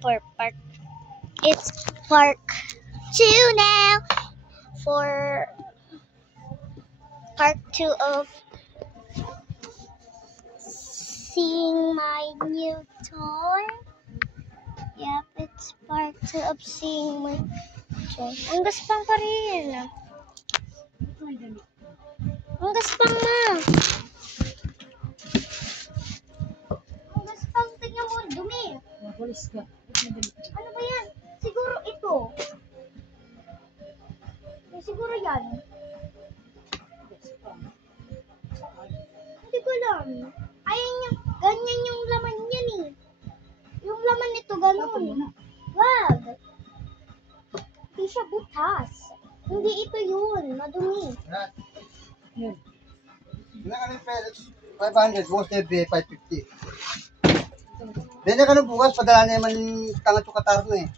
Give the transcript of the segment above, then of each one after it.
for part. It's part 2 now for part 2 of seeing my new toy. Yep, it's part 2 of seeing my toy. Ang gaspang pa rin. Ang gaspang na. Ang gaspang, tingnan mo, dumi. Ano ba yan? Siguro ito. Siguro yan. Hindi ko alam. Ayan yung, ganyan yung laman niyan eh. Yung laman nito ganun. Wag. Hindi siya butas. Hindi ito yun. Madumi. Ilang ano pellets? 500, bukas na 550. Dahil ka nung bukas, padala na naman yung tangat yung katar na eh.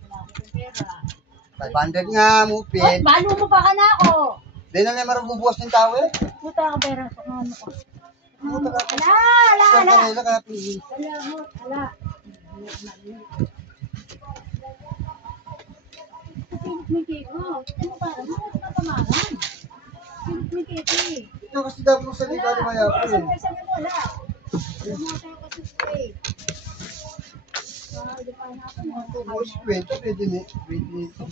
500 nga, mupit. Balo mo pa ka na ako. Dahil na naman bubukas ng tao eh. Buta ka pera sa ano ko. Ala. Ala. May cake mo. Ano para? Ano ka tamaran? May cake. Ito kasi dapat mo sa liga di maya po eh. Sabi mo wala. Ano tayo kasi spray. Bukas kwento, pwede na. Pwede nito.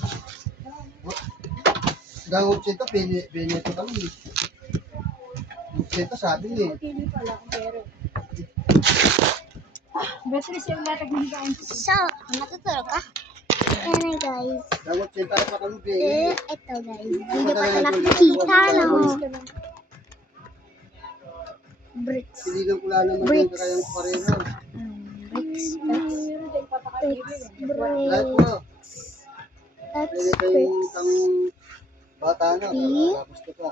Gangot siya ito, pwede nito kami. Ito sabi niya eh. Hindi pala kung pero. Beatrice yung latag ng higaan. So, matutulog ka? Ayan na guys. Gangot siya tayo pa kami, pwede. Ito guys. Hindi pa ito nakikita no. Bricks. Piligan ko lang naman yung kayang pareho. Bricks. Lahat po. That's Pwede kayong bricks. tang bata na. Gusto ka.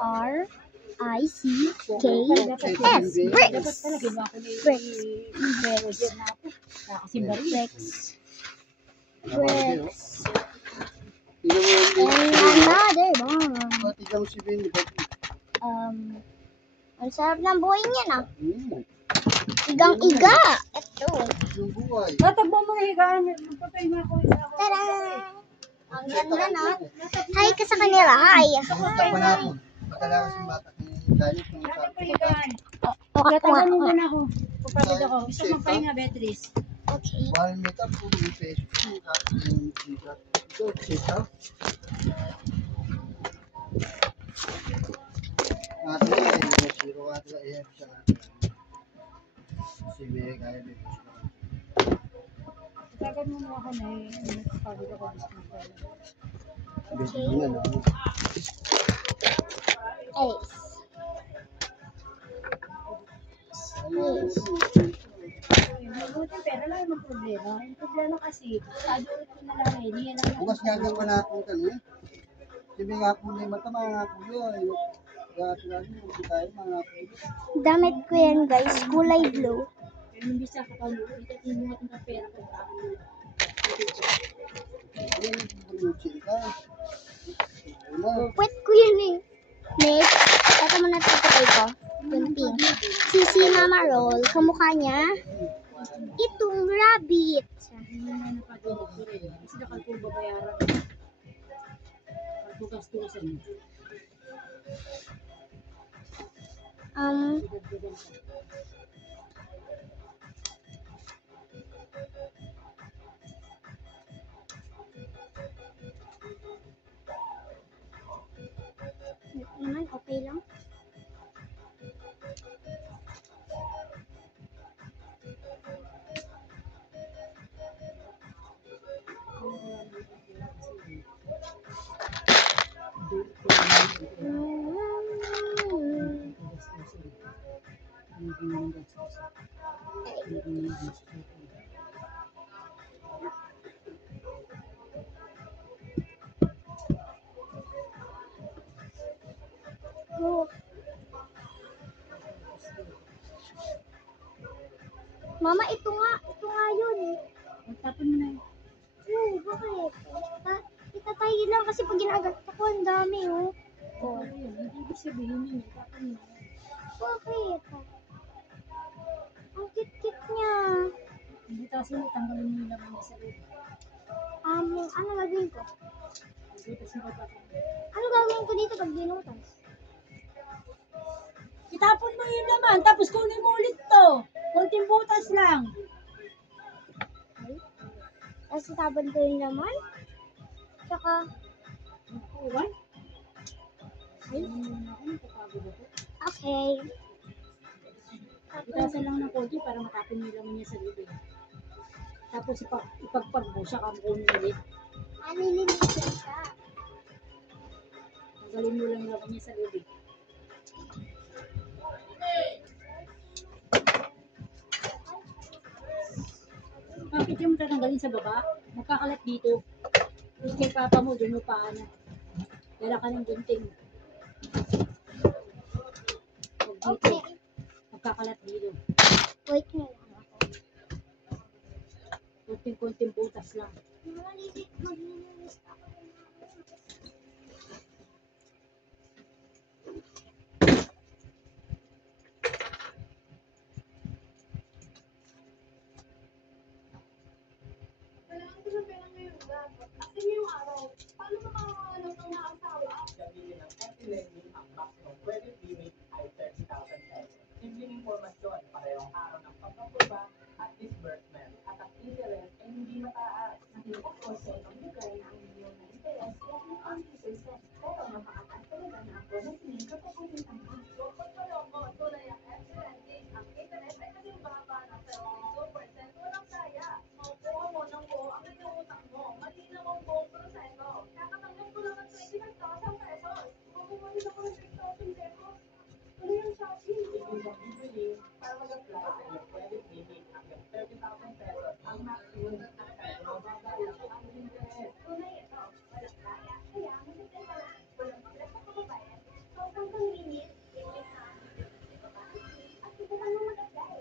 R-I-C-K-S. Bricks. Bricks. Bricks. Bricks. Tingnan mo yung And another one. tingnan mo si Benny. Ang sarap ng buhay niya na. Igang-iga. Ito. Yung buhay. Tatagbo mo na higaan. Magpapay nga ako. Tara! Ang ganda na. Hi ka sa kanila. Hi. Kamusta pa na ako? Matala kasi bata kung galit ng Tatagbo sabi. higaan. Okay Tatagan mo nga. na ako. Pagpapit ako. Gusto magpahinga nga, Beatrice. Okay. While make up po yung peso. Yung sikat. Ito, sikat. Ate na, yung zero ate na, eh, siya nga. Si Bea, kaya may peso na. Tatagan mo na ako na eh. Pagpapit ako. Gusto magpahinga. Bea, yun na, no? Ace. Mabuti pera lang yung problema. Yung problema kasi, sa-adulot ko na lang eh. Hindi yan lang. Bukas nga pa natin kami. Si Bea nga po na yung mata, mga kuya. Kaya sinabi, hindi tayo mga kuya. Damit ko yan guys. Kulay blue. Pero hindi sa kapag itatin mo ang pera ko sa akin. Hindi, bulutin ka. Ano? Pwet ko yun eh. Next. Ito mo na tutukoy ko. Yung pink. Si Mama Roll. Kamukha niya. Itong rabbit. Hindi na napadulog ko rin. Kasi nakalpong babayaran. Bukas-tukasan. Naman, okay lang. Oh. Mama, ito nga yun. Tapon mo na yun. Bakit? Itatay lang kasi pag ginagat ako, ang dami, oh. Oh, hindi ibig sabihin yun. Tapon mo. Bakit? Ang cute-cute niya. Hindi kasi mo tanggalin mo yung laman sa loob. Ano gagawin ko? Butas mo ba? Ano gagawin ko dito pag binutas? Itapon mo yun naman, tapos kunin mo ulit to. Konting butas lang. Ay. Tapos itabon ko yung laman. Tsaka, Uwan? ay, Ano kapagod ako? okay. Itasan lang ng konti para matapon mo yung laman niya sa bibig. Tapos ipagpag mo siya kung kunin ulit. Nilinisin siya. Tanggalin mo lang yung laman niya sa bibig. Bakit yung tatanggalin sa baba? Magkakalat dito. Yung kay papa mo, dun mo paano. Dala ka ng gunting. Huwag dito. Okay. Magkakalat dito. Wait na lang ako. Kunting-kunting butas lang. Maglilinis ako. Gamitin ng FP-Lending ang maximum credit limit ay 30,000 pesos. Simpleng impormasyon, parehong araw ng pagkakuba at disbursement. At ang interest ay hindi mataas. Nakita ko sa ibang lugar na ang milyon na interes ay ang 20%. Pero napakataas talaga na ang bonus ni kapag kumita mo. Bukod pa lang mo, tunay ang FP-Lending. Ang interest ay kasing baba na 72%. Walang kaya. Makukuha mo ng buo ang inyong utang mo. Malinaw ang buong proseso. Kakatanggap ko lang ng 25,000 pesos. Bumumuli ako ng 6,000 pesos. Ano yung Shopee? Simpleng ang bibili para mag-apply sa iyong credit limit hanggang 30,000 pesos ang maximum at kaya mababa lang ang interest. Tunay ito. Walang kaya. Kaya maganda ka lang. Walang stress sa kababayan. Sobrang convenient. Limit na ang at subukan mo mag-apply.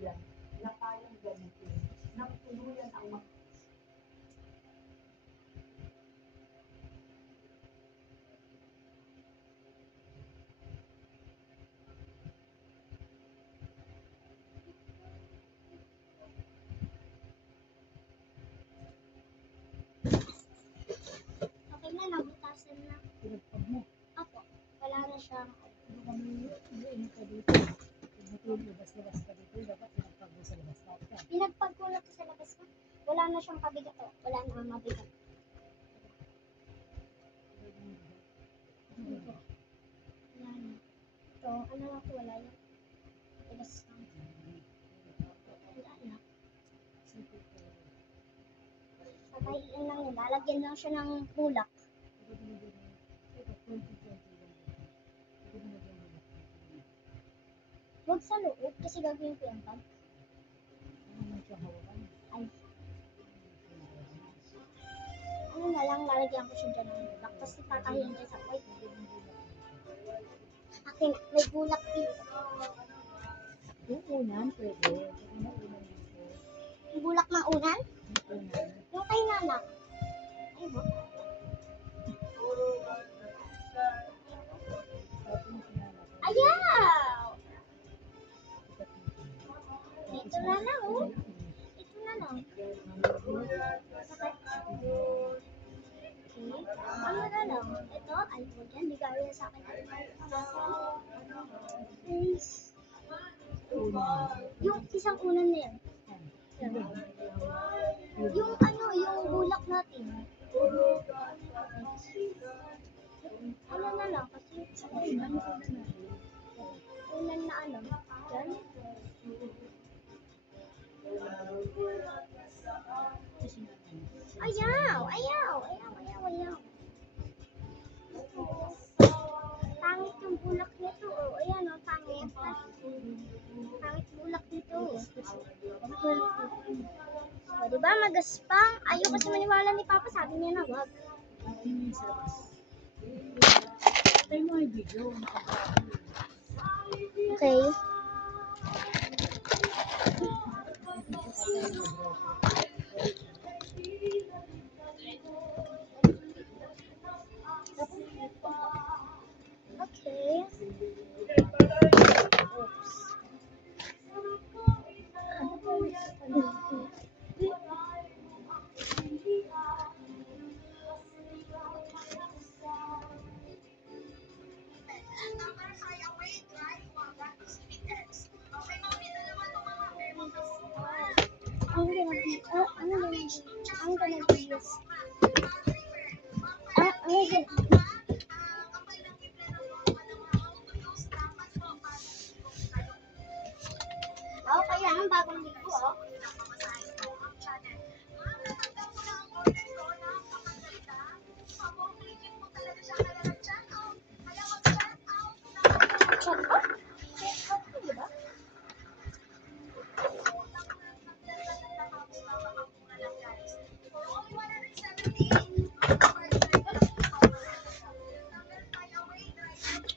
yan na kayang gamitin ng tuluyan ang Okay na, nabutasan na. Pinagpag mo. Apo, wala na siyang Ano kami umiinit ka dito? Labas-labas ka dito. Dapat pinagpag mo sa labas ka. pinagpag ko na to sa labas ko. Wala na siyang kabigat. Oh. Wala na ang mabigat. Wala na. Ito, ano lang ko, wala yan. Tigas lang. Wala na. Patayin lang yun. Lalagyan lang siya ng bulak. Huwag sa loob kasi gagawin ko yung bag. Ay. Ano na lang, lalagyan ko siya dyan ng bulak. Tapos itatahin dyan sa white. Akin, may bulak dito. Yung unan, pwede. Yung bulak ng unan? Yung kay nanak. Ay, ba? Ayaw! Ito na lang, oh. Ito na lang. Ano na lang? Ito, ay po dyan. Di gawin sa akin. Yung isang unan na yan. Yung ano, yung bulak natin. Ano na lang, kasi unan na ano. Yan. Ayaw! Ayaw! Ayaw! Ayaw! Ayaw! Pangit yung bulak nito. Oh. Ayan, oh, pangit. Pangit bulak nito. O, diba? Magaspang. Ayaw kasi maniwala ni Papa. Sabi niya na, wag. Tayo mo yung video. Okay. Okay. I'm gonna be this. Oh, kaya ang bagong ligo, oh. Check out? Check out, diba?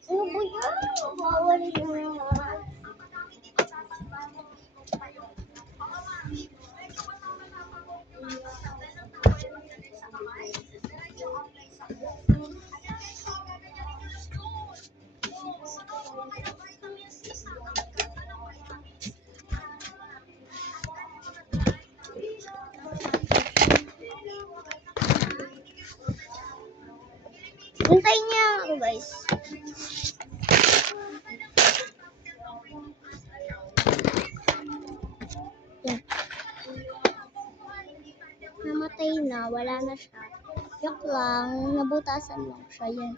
Ano ba yan? Bawal yan. Hintayin niya ako, guys. Yan. Namatay na, wala na siya. Yok lang, nabutasan lang siya. Yan.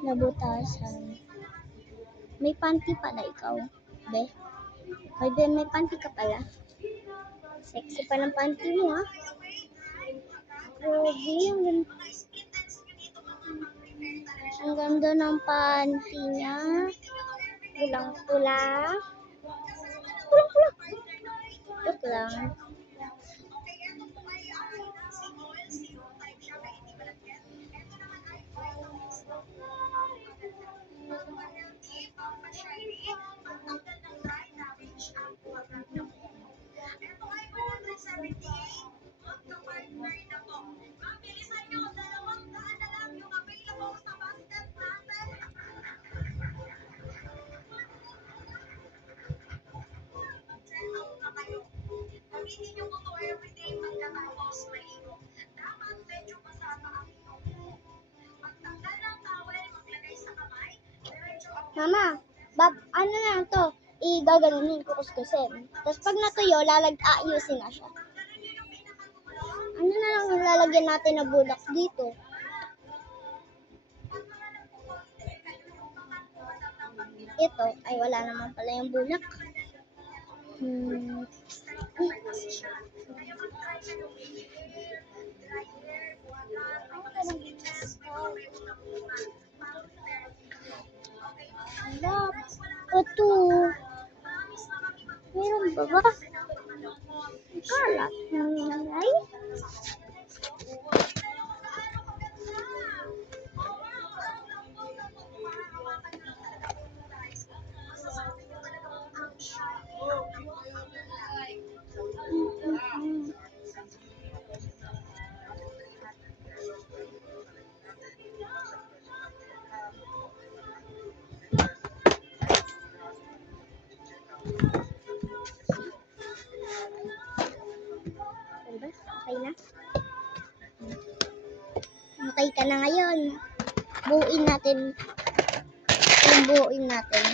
Nabutasan. May panty pala ikaw. Be? Ay, be, may panty ka pala. Sexy pa ng panty mo, ha? Grabe, ang ganda ng panty niya. Pulang-pula. Pulang-pula. Joke lang. Mama, ano na lang to? Igaganunin, kukuskusin. Tapos pag natuyo, ayusin na siya. Ano na lang yung lalagyan natin na bulak dito? Ito, ay wala naman pala yung bulak. Ito. Meron ba ba? Kalat na nangyay. Okay na? Okay ka na ngayon. Buuin natin. Buuin natin.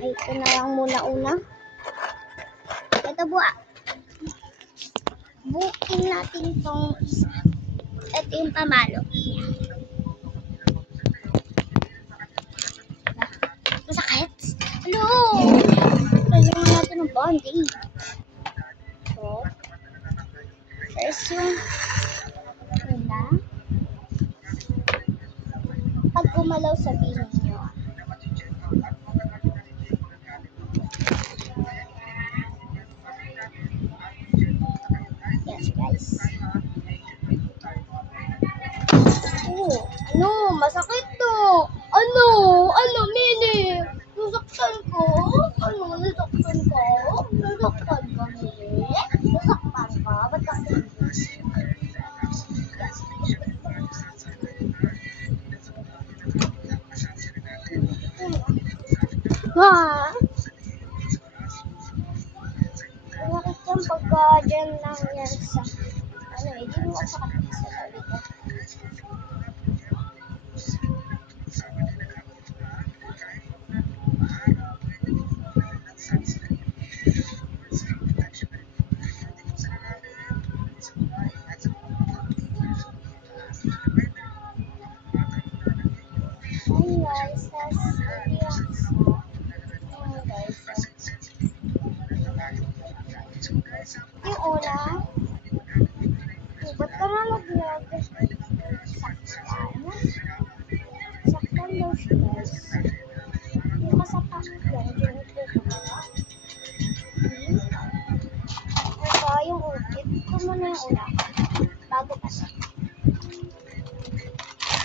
Ay, ito na lang muna una. Ito buuin natin itong isa. Ito yung pamalo. Masakit. Hello! Kailangan natin ng bonding. So, first yung una. Pag umalaw, sabihin nyo. Yes, guys. Oh, ano? Masakit to. Ano, Mini? Nasaktan ko? Ano, nasaktan ko? Nasaktan ka, Mini? Nasaktan ka? Ba't kasi? Ha? Bakit yung pagka dyan lang yan sa hindi mo kasakit sa tabi ko. Yung una, ba't ka nga mag-vlog? Saktan daw siya, guys. Yung masaktan lang, ito, yung ukit. Ito muna yung una. Bago pa siya.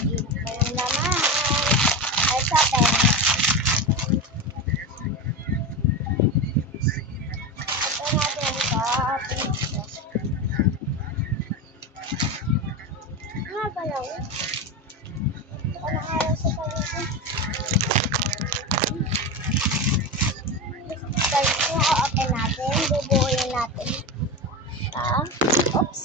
Ito yung laman. Ay, sa pen. Bubuuin natin siya. Oops.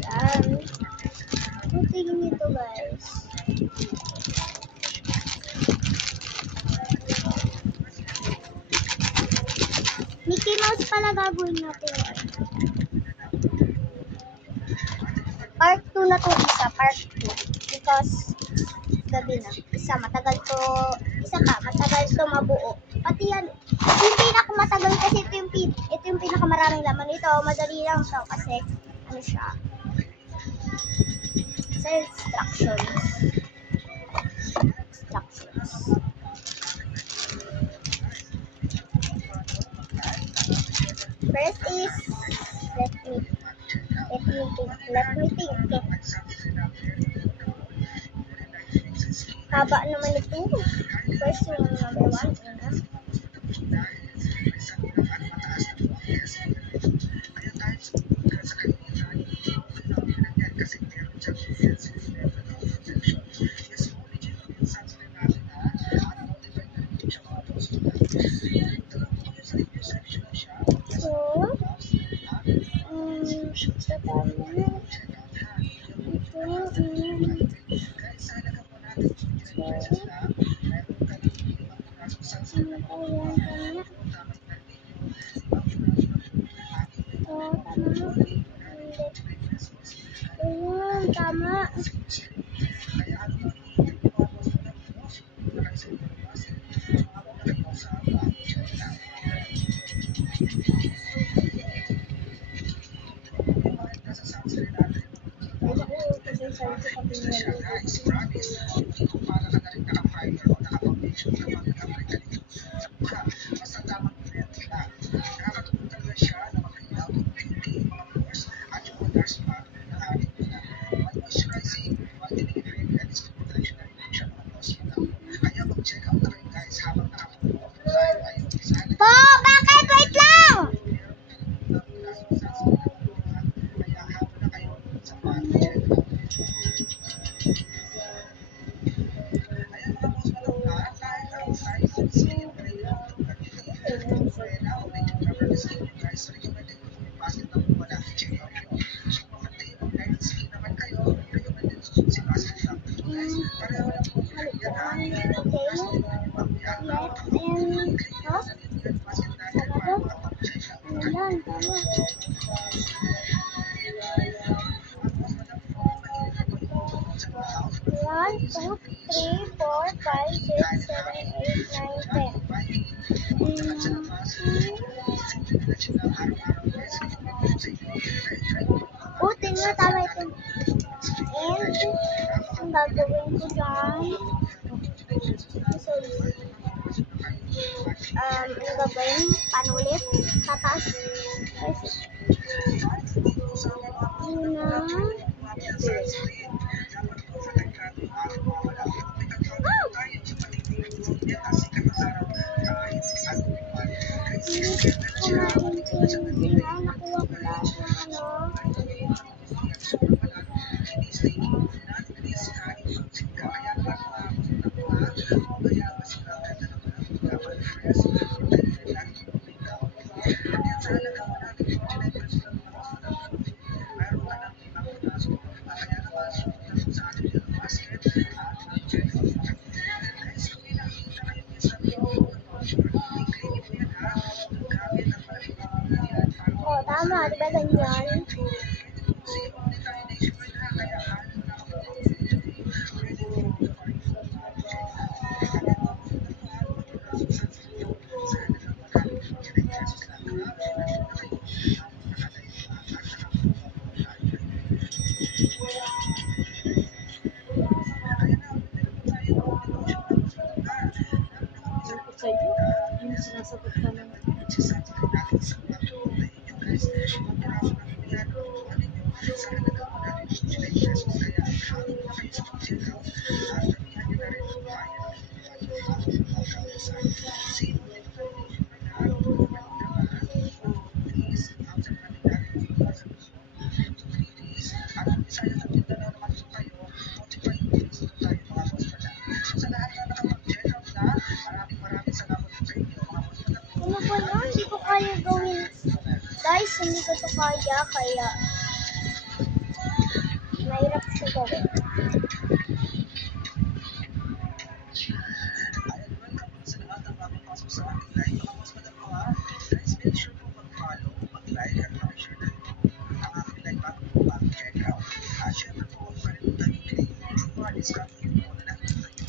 Yan. Ang tingin nito, guys. Mickey Mouse pala gagawin natin. Part 2 na to isa, part 2. Because, gabi na. Matagal to mabuo. Pati yan, yung pinakamatagal kasi ito yung pinakamaraming laman. Ito, madali lang to kasi, ano siya, sa instructions. First is, let me think. Haba naman ito. First yung number 1. tama. Po, bakit? Wait lang! One, two, three, four, five, six, seven, 8, 9, 10. Tingnan, tama ito. And, ang gagawin ko dyan, ang gagawin, paano ulit? Tataas. Nakuha ko lahat ng tama, diba ganyan? Sa'yo, yung sinasagot ka ng Hindi ko kaya gawin. Guys, hindi ko ito kaya mahirap siya gawin.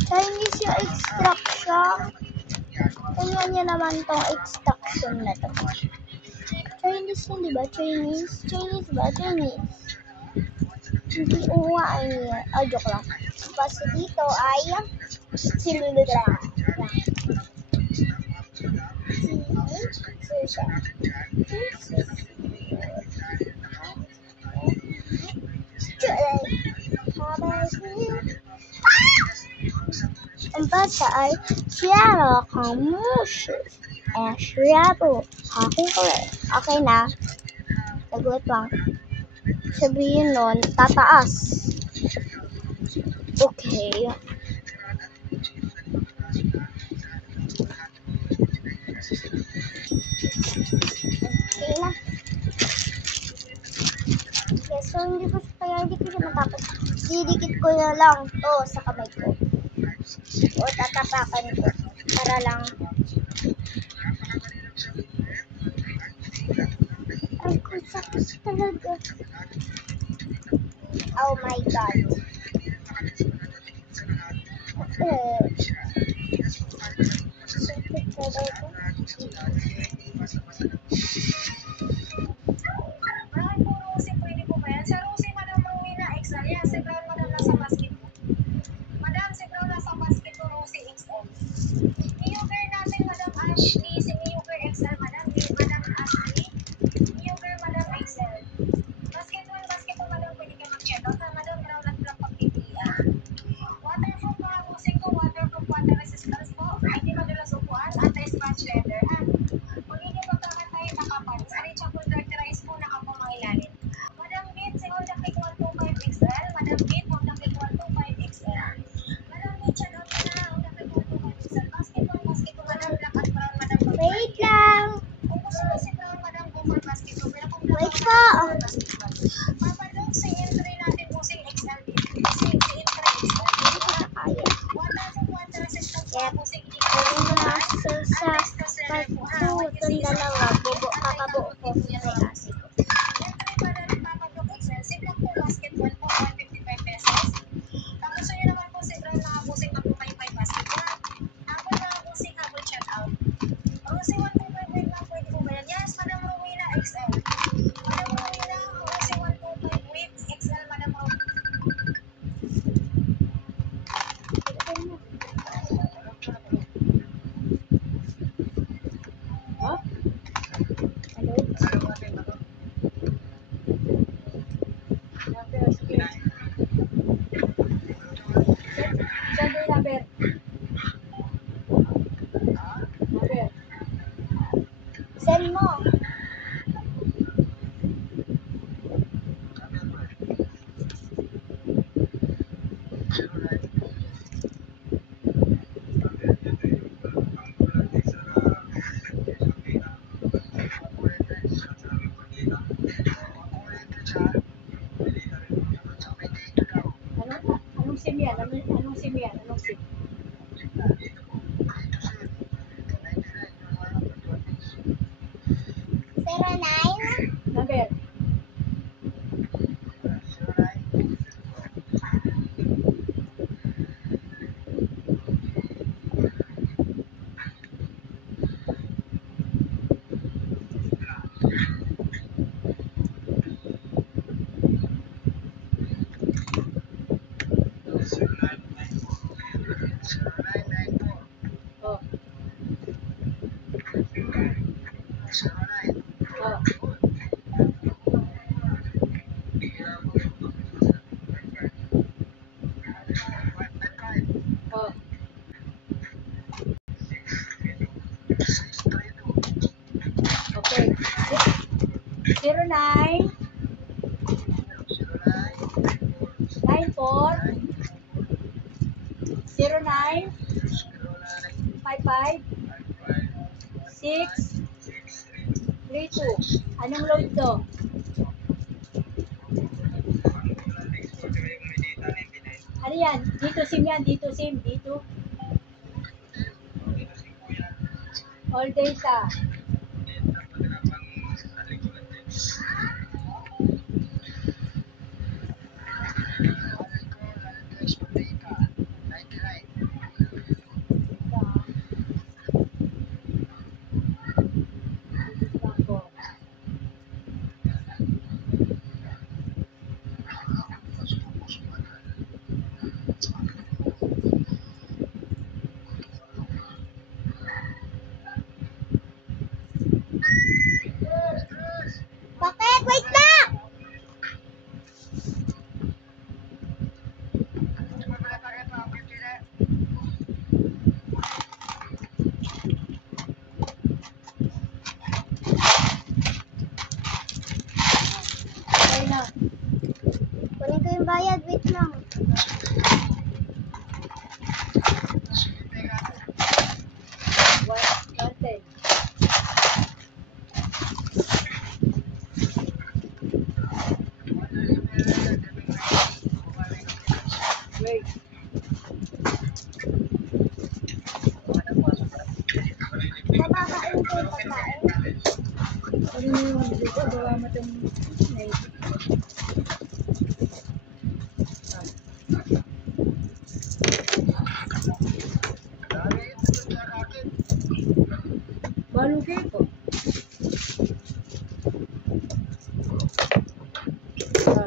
Chinese yung extraction. Tingnan niyo naman tong extraction na to. Chinese yun, diba? Chinese? Chinese ba? Chinese. Hindi uwain niya. Joke lang. Basta dito ay silulula. Ang basa ay Sierra Camuses and Sierra Hakuler. Okay na. Tagot lang. Sabihin nun, tataas. Okay. Okay na. Okay, so hindi ko siya matapos. Didikit ko na lang to sa kamay ko. O tatapakan ko para lang ang sakit talaga. Oh my God. Sakit ka daw to? Ay, po, Rosie, pwede po ba yan? Sa Rosie, Madam Rowena, XL. Yan, si Brown, Madam, nasa basket po. Madam, si Brown, nasa basket po, Rosie, XL. Niyuger natin, Madam Ashley. Si Niyuger XL, Madam. Madam Ashley. Niyuger, Madam XL. Basketball, Madam, pwede ka mag-check out. Madam, Brown at Black pagpipilian. Waterproof, mga Rosie ko. Waterproof, water resistance po. Hindi madalas upuan. Anti-scratch leather, ha? Kung hindi magkakantay, nakapanis. Aricha po, characterize po, nakapamangilalim. Madam Beat, si Honda Click 125XL. Madam Beat, Honda Click 125XL. Madam Beat, check out na. Honda Click 125XL. Basketball, Madam Black at Brown, Madam. Wait lang. Kung gusto mo si Brown, Madam, go for basketball. Pero kung black, Wait Madam, po. go for basketball. Papadong, si entry natin po, si XL dito. Si entry XL. Kaya. Waterproof, water resistance po, Yep. po, si Kung nasa sa pagputong dalawa, kakabuo ko may kasi ko. Basketball po, 155 pesos. Tapos yun naman po si Brown nakabusing na po kayo kay basketball. Ako nakabusing ako check out. Rosie 125 wait lang, pwede po ba yan? Yes, Madam Rowena XL. Madam Rowena, Rosie 125 wait XL, Madam Rowena. Oh? Hello? Number, sige. Send your number. Number. Send mo. Anong SIM yan? Anong SIM yan? Anong SIM? Zero nine. Number. Oh. Oh. Oh. Okay. 09 94 09 55 6 32. Anong load to? Ano yan? Dito SIM yan. Dito SIM. Dito. All data. Bakit? Wait lang! Okay na. Kunin ko yung bayad. Wait lang. One ten. Wait. Babakain ko yung pagkain. Ano na yung dito? Bawa mo itong Balo kayo po.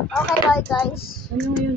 Okay, bye guys. Ano ngayon?